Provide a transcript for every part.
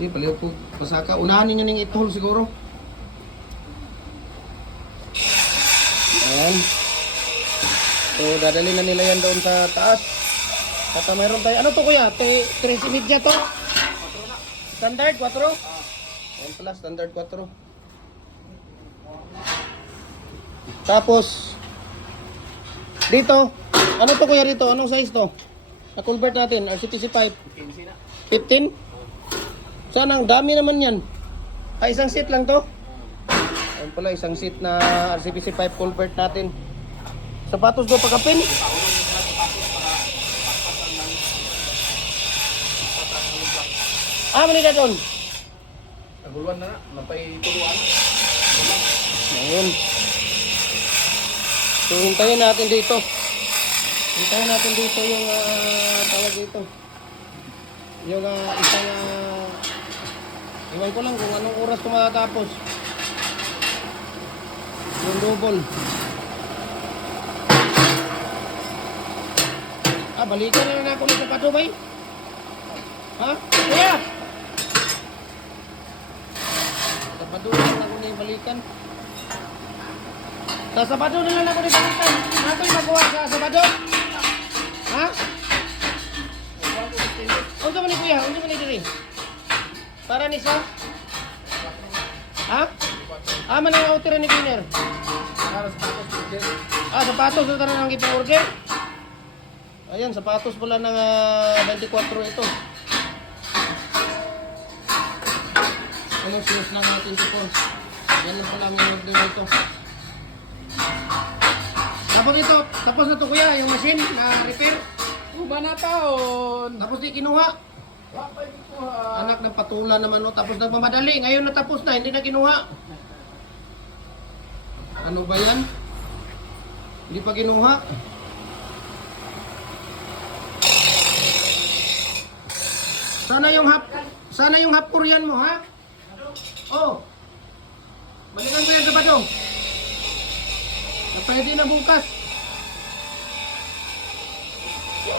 Di, palit po pasaka. Unahan ninyo ning itol siguro. Ayan. So, dadali na nila yan doon sa taas. At mayroon tayo, ano to kuya? 13 media to? Standard 4? Ayan pala, standard 4. Tapos, dito, ano to kuya rito? Anong size to? Na-convert natin, RCPC 5. 15? Sana, ang dami naman yan. Ay, isang seat lang to? Ayan pala, isang seat na RCPC 5 convert natin. Sapatos do pagkapin? Manila doon? Naguluan na, napay tuluan. Ayun. So, hintayin natin dito. Hintayin natin dito yung tawag dito. Yung isang iwan ko lang kung anong oras kung makatapos. Yung double. Balikan na lang ako ng sapato ba eh? Ha? Kuya! Sapato na lang ako na balikan. Sa sapato na lang ako na balikan. Nato yung magawa sa sapato? Ha? Unsa man ni kuya? Unsa man ni diri? Para ni sa? Ha? Man ang outer ni Kiner. Sapatos na tanan ang ipa-order. Ayan, sapatos pala ng 24 ito. Anong sinos lang natin ito po? Yan lang pala ang order ito. Tapos na ito kuya, yung machine na repair. Uba na taon. Tapos di kinuha. Anak ng patula naman o. Tapos nagmamadali. Ngayon natapos na, hindi na kinuha. Ano ba yan? Hindi pa kinuha. Sana yung half Korean mo, ha? Oh. Balikan mo yan sa badong. Pwede na bukas.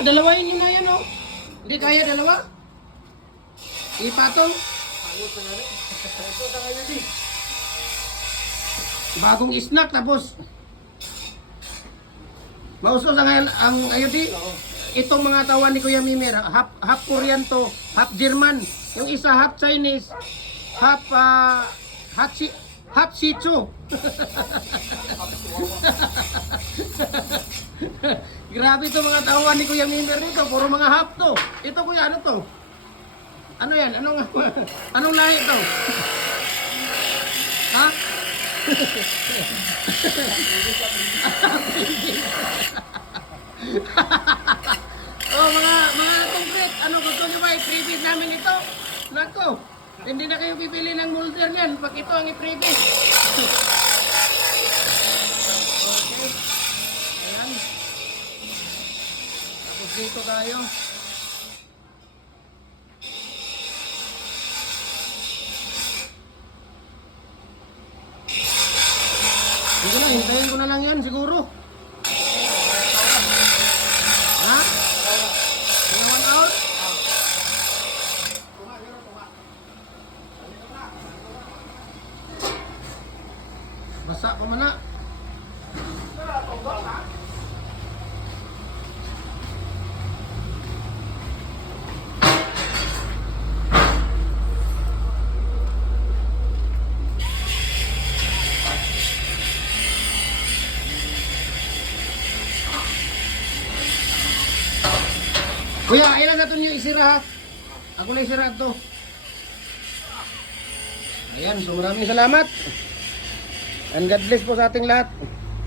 Dalawain nyo na yan, oh. Hindi kaya dalawa? Ipatong. Bagong snack, tapos mauso sa ngayon ang ayodi. Itong mga tawan ni Kuya Mimer, half Korean to, half German. Yung isa half Chinese, half Shih Tzu. Grabe to mga tawan ni Kuya Mimer nito, puro mga half to. Ito kuya, ano to? Ano yan? Anong lahi to? Ha? Mga concrete, gusto nyo ba i-freebie namin ito? Nako, hindi na kayo bibili ng molder yan pag ito ang i-freebie. Okay. Ayan. Tapos dito tayo. Hindi na, hintayin ko na lang yan siguro. Ha? Mga 1 hour? Basa pa man na. Kuya, ilan na ito niyo isira ha? Ako na isira ito. Ayan, so maraming salamat. And God bless po sa ating lahat.